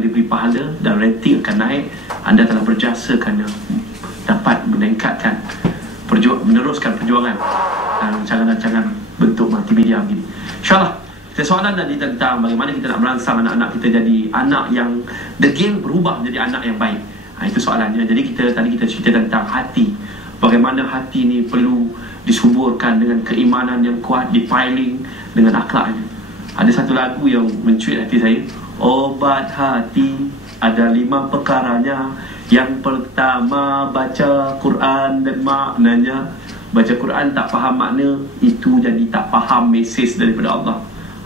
diberi pahala dan rating akan naik. Anda telah berjasa kerana dapat meningkatkan meneruskan perjuangan rancangan-rancangan bentuk multimedia begini. InsyaAllah kita soalan tadi tentang bagaimana kita nak merangsang anak-anak kita jadi anak yang degil berubah menjadi anak yang baik. Itu soalannya. Jadi tadi kita cerita tentang hati, bagaimana hati ni perlu disuburkan dengan keimanan yang kuat, dipiling dengan akhlaknya. Ada satu lagu yang mencuit hati saya, obat hati ada 5 perkaranya. Yang pertama, baca Quran dan maknanya. Baca Quran tak faham makna, itu jadi tak faham mesej daripada Allah.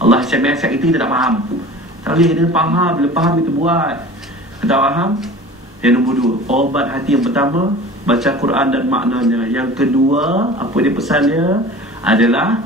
Allah SMS itu kita tak faham. Tak boleh, dia faham. Bila faham kita buat. Tak faham. Yang nombor 2, obat hati yang pertama, baca Quran dan maknanya. Yang kedua, apa dia pesannya adalah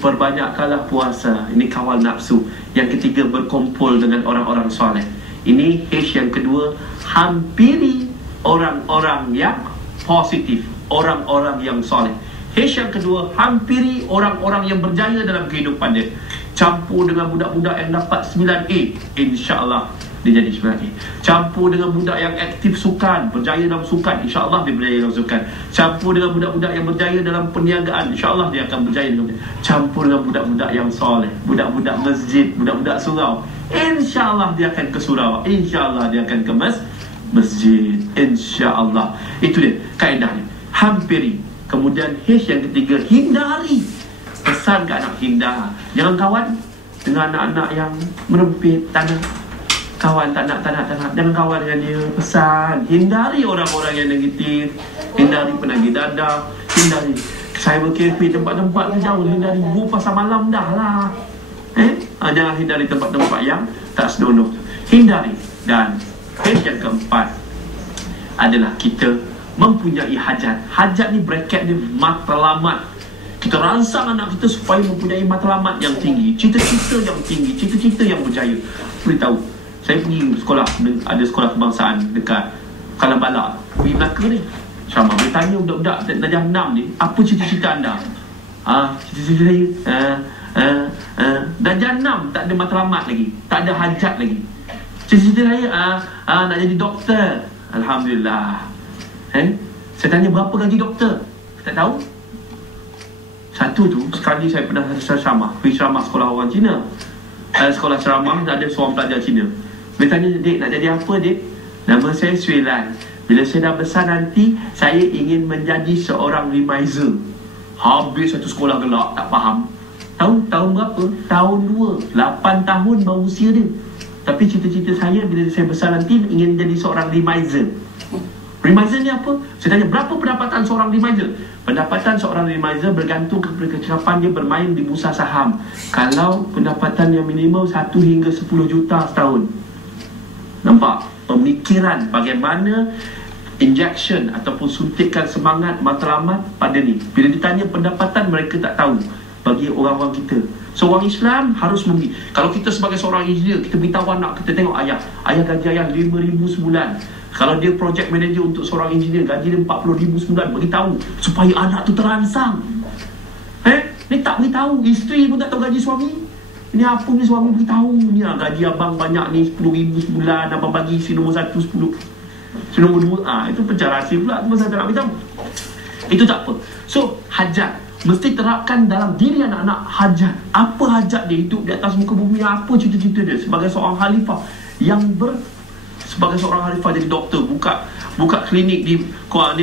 perbanyakkanlah puasa. Ini kawal nafsu. Yang ketiga, berkumpul dengan orang-orang soleh. Ini H yang kedua, hampiri orang-orang yang positif, orang-orang yang soleh. H yang kedua, hampiri orang-orang yang berjaya dalam kehidupan dia. Campur dengan budak-budak yang dapat 9A, insya-Allah dia jadi 9A. Campur dengan budak yang aktif sukan, berjaya dalam sukan, insya-Allah dia berjaya dalam sukan. Campur dengan budak-budak yang berjaya dalam perniagaan, insya-Allah dia akan berjaya dalam. Campur dengan budak-budak yang soleh, budak-budak masjid, budak-budak surau, insya-Allah dia akan ke surau, insya-Allah dia akan ke masjid, insya-Allah. Itu dia kaedahnya. Hampiri. Kemudian H yang ketiga, hindari. Pesan ke anak, hindar. Jangan kawan dengan anak-anak yang merempit tanah. Kawan tak nak. Jangan kawan dengan dia. Pesan, hindari orang-orang yang negatif. Hindari penagih dadah. Hindari cyber cafe, tempat-tempat tu jauh. Hindari pasar malam dah lah. Jangan hindari tempat-tempat yang tak senonoh. Hindari. Dan H yang keempat adalah kita mempunyai hajat. Hajat ni bracket ni matlamat. Kita rangsang anak kita supaya mempunyai matlamat yang tinggi, cita-cita yang tinggi, cita-cita yang berjaya. Beritahu, saya pergi sekolah, ada sekolah kebangsaan dekat Kalambala, pergi Melaka ni. Sama bertanya budak-budak darjah 6 ni, apa cita-cita anda? Cita-cita saya darjah 6 tak ada matlamat lagi, tak ada hajat lagi. Cita-cita saya nak jadi doktor. Alhamdulillah. Saya tanya berapa gaji doktor? Tak tahu. Satu tu, sekali saya pernah pergi ceramah sekolah orang Cina. Sekolah ceramah ada seorang pelajar Cina. Dia tanya, "Dek, nak jadi apa, Dek?" "Nama saya Swilan. Bila saya dah besar nanti, saya ingin menjadi seorang remiser." Habis satu sekolah gelak, tak faham. Tahun berapa? Tahun 2, 8 tahun baru usia dia. Tapi cita-cita saya bila saya besar nanti ingin jadi seorang remiser. Remiser ni apa? Saya tanya, berapa pendapatan seorang remiser? Pendapatan seorang remiser bergantung kepada kecekapan dia bermain di bursa saham. Kalau pendapatan yang minimum 1 hingga 10 juta setahun. Nampak? Pemikiran bagaimana injection ataupun suntikan semangat matlamat pada ni. Bila ditanya pendapatan, mereka tak tahu. Bagi orang-orang kita, seorang Islam harus memberi. Kalau kita sebagai seorang engineer, kita beritahu anak kita, tengok ayah gaji ayah 5,000 sebulan. Kalau dia project manager untuk seorang engineer, gaji dia 40,000 sebulan. Beritahu supaya anak tu terangsang. Ni tak beritahu. Isteri pun tak tahu gaji suami. Ini apa ni suami beritahu ni, gaji abang banyak ni 10,000 sebulan, abang bagi si nombor 1 10, si nombor 2. Itu pecah rahsia pula. Tu pasal tak nak beritahu. Itu tak apa. So hajat mesti terapkan dalam diri anak-anak. Hajat. Apa hajat dia hidup di atas muka bumi? Apa cita-cita dia sebagai seorang khalifah yang sebagai seorang khalifah jadi doktor, buka klinik di Kuala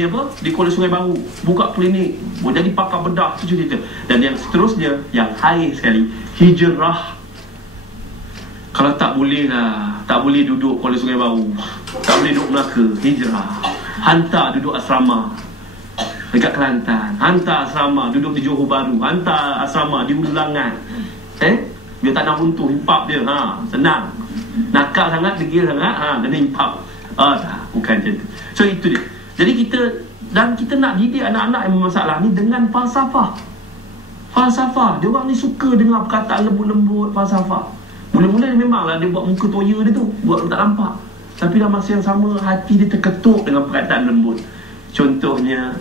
Sungai Baru, buka klinik, jadi pakar bedah, itu cita-cita. Dan yang seterusnya, yang high sekali, hijrah. Kalau tak boleh duduk Kuala Sungai Baru, tak boleh duduk Melaka, hijrah. Hantar duduk asrama dekat Kelantan, hantar asrama duduk di Johor Bahru, hantar asrama di Ulangan. Dia tak nak runtuh impap dia. Senang. Nakal sangat, degil sangat, dan impap. Tak, bukan macam tu. So itu dia. Jadi kita nak didik anak-anak yang bermasalah ni dengan falsafah. Dia orang ni suka dengar perkataan lembut-lembut, falsafah. Mula-mula memanglah dia buat muka toya dia tu, buat tak nampak. Tapi dalam masa yang sama, hati dia terketuk dengan perkataan lembut. Contohnya,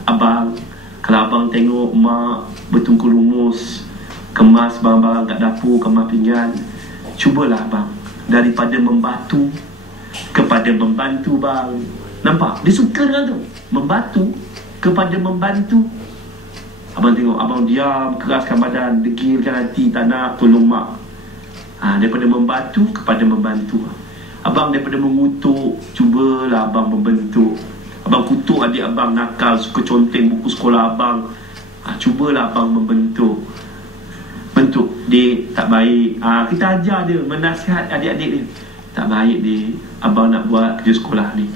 kalau abang tengok mak bertungku lumus, kemas barang-barang kat dapur, kemas pinggan, cubalah abang daripada membatu kepada membantu bang. Nampak? Dia suka dengan tu. Membatu kepada membantu. Abang tengok, abang diam, keraskan badan, degilkan hati, tak nak tolong mak. Daripada membatu kepada membantu. Abang daripada mengutuk, cubalah abang membentuk. Abang kutuk adik abang nakal, suka conteng buku sekolah abang. Cubalah abang membentuk. Bentuk dia tak baik. Kita ajar dia, menasihat adik-adik dia. Tak baik dia, abang nak buat kerja sekolah ni.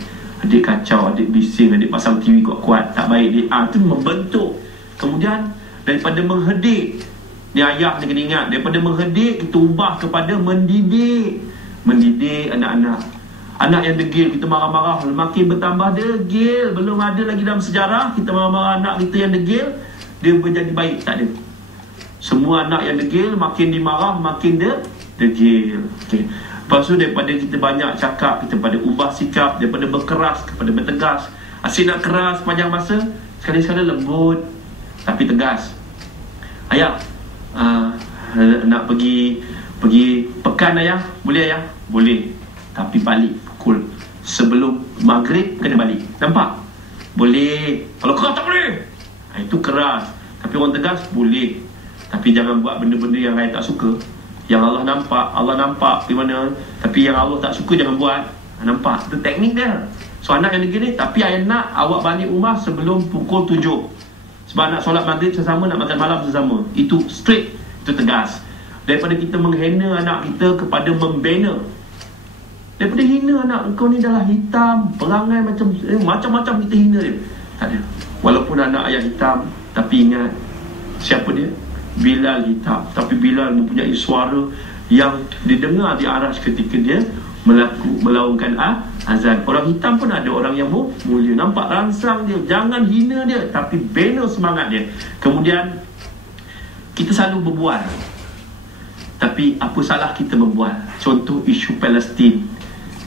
Adik kacau, adik bising, adik pasang TV kuat-kuat. Tak baik dia. Itu membentuk. Kemudian daripada menghedik, ni ayah dia kena ingat, daripada menghedik kita ubah kepada mendidik. Mendidik anak-anak. Anak yang degil kita marah-marah, makin bertambah degil. Belum ada lagi dalam sejarah kita marah-marah anak kita yang degil, dia menjadi baik. Tak ada. Semua anak yang degil, makin dimarah makin dia degil. Okay. Lepas tu daripada kita banyak cakap, kita pada ubah sikap, daripada berkeras kepada bertegas. Asyik nak keras panjang masa, sekali-sekala lembut tapi tegas. Ayah, nak pergi pekan ayah, boleh ayah? Boleh. Tapi balik pukul sebelum maghrib kena balik. Nampak? Boleh. Kalau keras tak boleh. Itu keras. Tapi orang tegas boleh. Tapi jangan buat benda-benda yang saya tak suka. Yang Allah nampak di mana. Tapi yang Allah tak suka jangan buat. Nampak? Itu teknik dia. So anak yang begini, tapi saya nak awak balik rumah sebelum pukul 7. Sebab nak solat maghrib sesama, nak makan malam sesama. Itu straight, itu tegas. Daripada kita menghina anak kita kepada membina. Daripada hina anak, kau ni dah hitam, perangai macam-macam kita hina dia. Tak ada. Walaupun anak ayah hitam, tapi ingat, siapa dia? Bilal hitam. Tapi Bilal mempunyai suara yang didengar di aras ketika dia melakukan azan. Orang hitam pun ada orang yang mulia. Nampak rangsang dia, jangan hina dia, tapi bina semangat dia. Kemudian kita selalu berbual, tapi apa salah kita berbual? Contoh isu Palestin,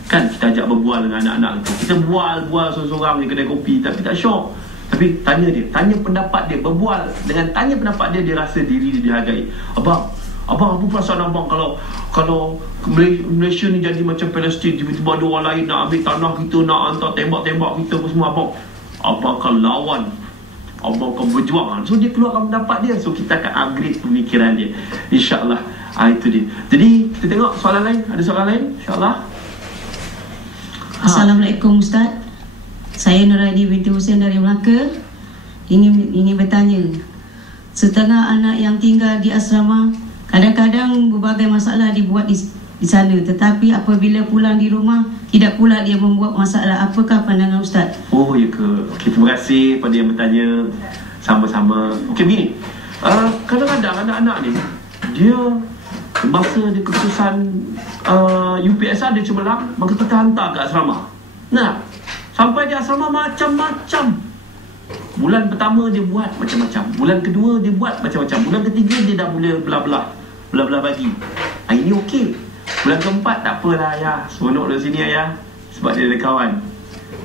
kan kita ajak berbual dengan anak-anak itu. Kita bual seorang-seorang di kedai kopi, tapi tak syok. Tapi tanya dia, tanya pendapat dia, berbual dengan tanya pendapat dia, dia rasa diri dia dihargai. Abang apa perasaan abang kalau Malaysia ni jadi macam Palestin, tiba-tiba ada orang lain nak ambil tanah kita, nak hantar tembak-tembak kita apa semua, abang akan lawan, abang akan berjuang. So dia keluarkan pendapat dia, so kita akan upgrade pemikiran dia, insyaAllah. Itu dia. Jadi kita tengok soalan lain. Ada soalan lain? InsyaAllah. Assalamualaikum Ustaz. Saya Nuraini binti Hussein dari Melaka. Ingin bertanya, setengah anak yang tinggal di asrama, kadang-kadang berbagai masalah dibuat di sana, tetapi apabila pulang di rumah, tidak pula dia membuat masalah. Apakah pandangan Ustaz? Oh ya ke? Okay, terima kasih pada yang bertanya. Sama-sama. Okey, begini, kadang-kadang anak-anak ni, dia masa dia keputusan UPSR dia cemerlang, maka kita hantar ke asrama. Nah, sampai di asrama macam-macam. Bulan pertama dia buat macam-macam, bulan kedua dia buat macam-macam, bulan ketiga dia dah mula belah-belah bagi. Ini okey. Bulan keempat, tak apalah ayah, seronok dari sini ayah, sebab dia ada kawan,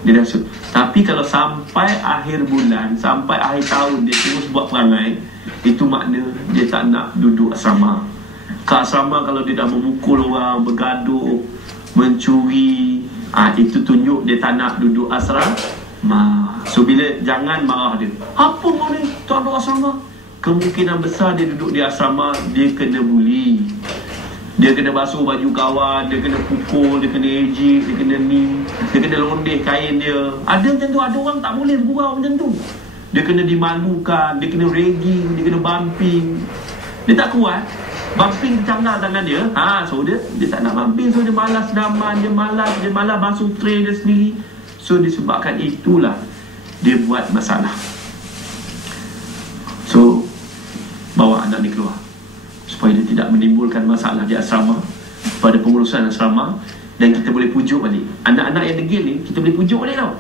dia dah suruh. Tapi kalau sampai akhir bulan, sampai akhir tahun dia terus buat perangai, itu makna dia tak nak duduk asrama. Ke asrama kalau dia dah memukul orang, bergaduh, mencuri, itu tunjuk dia tak nak duduk asrama. So bila, jangan marah dia, apa kau ni tak duduk asrama. Kemungkinan besar dia duduk di asrama, dia kena bully, dia kena basuh baju kawan, dia kena pukul, dia kena ejek, dia kena ni, dia kena londeh kain dia. Ada macam tu, ada orang tak boleh bergurau macam tu. Dia kena dimalukan, dia kena ragging, dia kena bumping. Dia tak kuat, bumping canggal tangan dia. So dia tak nak bumping, so dia malas daman, dia malas basuh tray dia sendiri. So disebabkan itulah dia buat masalah. So bawa anak ni keluar supaya dia tidak menimbulkan masalah di asrama, pada pengurusan asrama. Dan kita boleh pujuk balik anak-anak yang degil ni, kita boleh pujuk balik tau.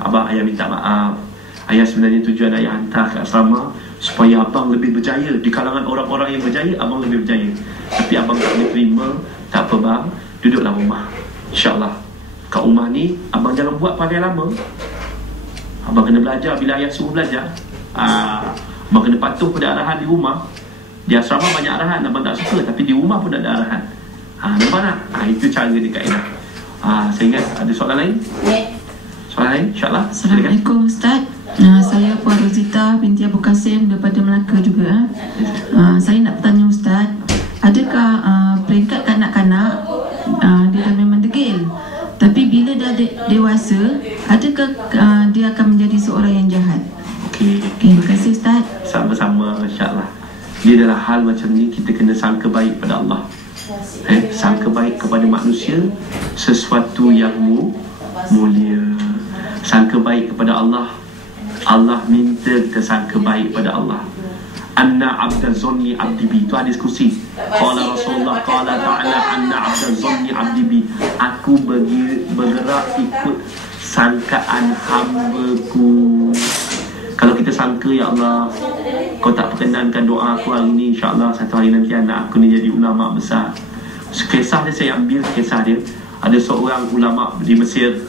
Abang, ayah minta maaf, ayah sebenarnya tujuan ayah hantar ke asrama supaya abang lebih berjaya. Di kalangan orang-orang yang berjaya, abang lebih berjaya. Tapi abang tak boleh terima. Tak apa bang, duduklah rumah. InsyaAllah kat rumah ni abang jangan buat pakai lama. Abang kena belajar bila ayah suruh belajar. Abang kena patuh pada arahan di rumah. Di asrama banyak arahan, abang tak suka, tapi di rumah pun ada arahan. Nampak tak? Itu cara dia kaedah. Saya ingat ada soalan lain? Soalan lain? InsyaAllah. Assalamualaikum Ustaz. Saya Puan Rosita binti Abu Kasim daripada Melaka juga. Saya nak bertanya Ustaz, adakah peringkat kanak-kanak dia dah memang degil, tapi bila dah dewasa, adakah dia akan menjadi seorang yang jahat? Okey. Terima kasih Ustaz. Sama-sama, insyaAllah. Dia adalah hal macam ni, kita kena sangka baik pada Allah. Sangka baik kepada manusia sesuatu yang mulia. Sangka baik kepada Allah, Allah minta kita sangka baik pada Allah. Anna abda zonni abdi bi, itu hadis kursi. Qala Rasulullah qala ta'ala anna abda zonni abdi bi, aku bergerak ikut sangkaan hamba-Ku. Kalau kita sangka, ya Allah, Kau tak perkenankan doa aku hari ni, insyaAllah satu hari nanti anak aku ni jadi ulama besar. Kisah dia saya ambil, kisah dia. Ada seorang ulama di Mesir.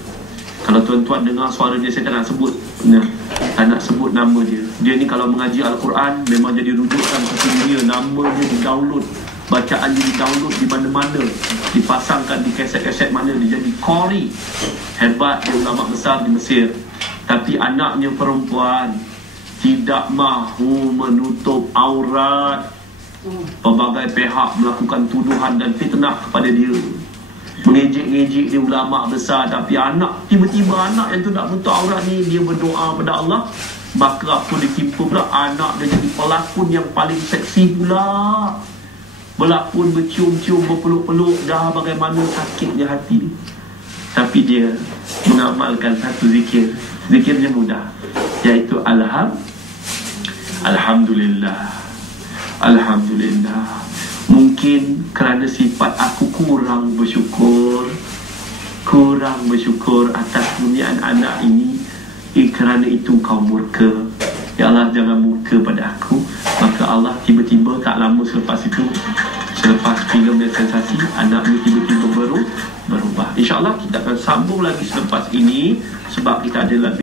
Kalau tuan-tuan dengar suara dia, saya tak nak sebut, tak nak sebut nama dia. Dia ni kalau mengaji Al-Quran memang jadi rujukan ke dunia. Nama dia di-download, bacaan dia di-download di mana-mana, dipasangkan di kaset-kaset mana. Dia jadi qari. Hebat, dia ulama besar di Mesir. Tapi anaknya perempuan tidak mahu menutup aurat. Pelbagai pihak melakukan tuduhan dan fitnah kepada dia, mengejek-ngejek dia ulama besar. Tapi anak, tiba-tiba anak yang tu nak menutup aurat ni, dia berdoa pada Allah, maka apa ditimpa pula, anak dia jadi pelakon yang paling seksi pula. Berlakon, bercium-cium, berpeluk-peluk, dah bagaimana sakitnya hati. Tapi dia mengamalkan satu zikir. Zikirnya mudah, iaitu Alhamdulillah. Alhamdulillah. Mungkin kerana sifat aku kurang bersyukur atas kurniaan anak ini, kerana itu Kau murka. Ya Allah, jangan murka pada aku. Maka Allah tiba-tiba tak lama selepas itu, selepas filem dan sensasi, anak ini tiba-tiba berubah. InsyaAllah kita akan sambung lagi selepas ini, sebab kita ada lagi